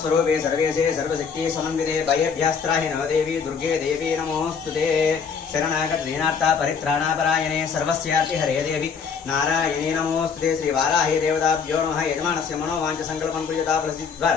स्वरूपे सर्वेशे सर्वशक्ति समन्विते भयभ्यास्त्राहि नव देवी दुर्गे देवी नमोऽस्तु ते शरणागतदीनार्ता परित्राणापरायणे सर्वस्यार्तिहरे देवी नारायणे नमोऽस्तु ते श्रीवाराहे देवताभ्यो नमः यजमानस्य मनोवाञ्चसङ्कल्पं कुर्यता प्रसिद्ध्वर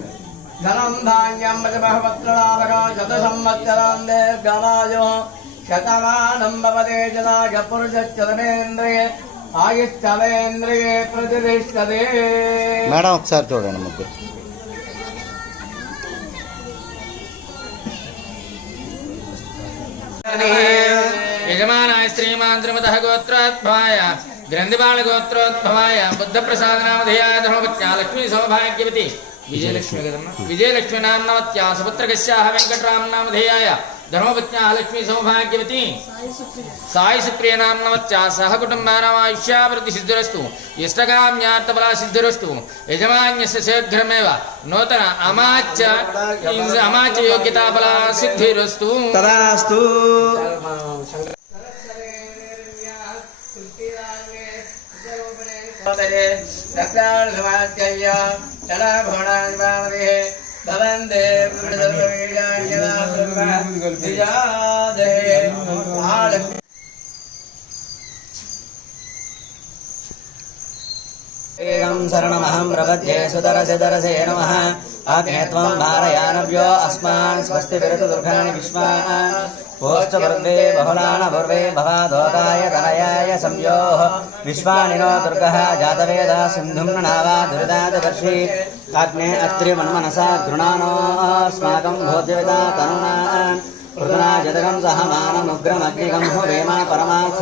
ధనం ధాన్యం పత్రలాభక శత సంవత్సరం దీర్ఘమాయు శతమానం భవతే జనాగ పురుషచ్చతమేంద్రియే ఆయుష్టవేంద్రియే ప్రతిష్టతే మేడం ఒకసారి చూడండి ముగ్గురు. యజమానాయ శ్రీమాన్ త్రిమత గోత్రోద్భవాయ గ్రంథిబాళ గోత్రోద్భవాయ బుద్ధ ప్రసాదనామధేయాయ ధర్మపత్యా లక్ష్మీ సౌభాగ్యవతి विजयलक्ष्मी विजयलक्ष्मीनाम्नवत्यासपत्रकस्याः वेङ्कटरामनामधेयाय धर्मपत्न्याः लक्ष्मी सौभाग्यवती सायि सुप्रियनाम्नवत्या सह कुटुम्बानामायुष्यावृत्तिसिद्धिरस्तु इष्टकाम्यार्थबलासिद्धिरस्तु यजमान्यस्य शीघ्रमेव नूतन अमाच्य अमाच्य योग्यताफलासिद्धिरस्तु तदास्तु तदा भवनादिवामदेः भवन्ते అమాచ్య శరణమహం ప్రపద్యే సుదరసి దరసే నమ ఆగ్నే త్వం భారయానవ్యో అస్మాన్ స్వస్తి విరతు దుర్గాణి విశ్వా పోష్టవర్గే బహుళాన పూర్వే భవాదోకాయ తనయాయ సంయో విశ్వాని నో దుర్గः జాతవేద సింధుం నావా దురిదాదవర్షి ఆగ్నే అత్రి మన్మనసా గృణానో అస్మాకం భోజ్యవితా తనునా పృథునా జదగం సహమానముగ్రమగ్నిగం హురేమా పరమాత్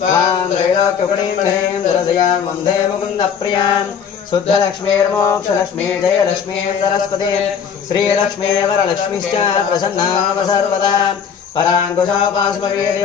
त्वां त्रैलोक्यपणीं दुरदयां वन्दे मुकुन्दप्रियाम् शुद्धलक्ष्मीर्मोक्षलक्ष्मी जयलक्ष्मीं सरस्वती श्रीलक्ष्मी वरलक्ष्मीश्च प्रसन्नाम सर्वदा पराङ्कुशोपास्मवीर्य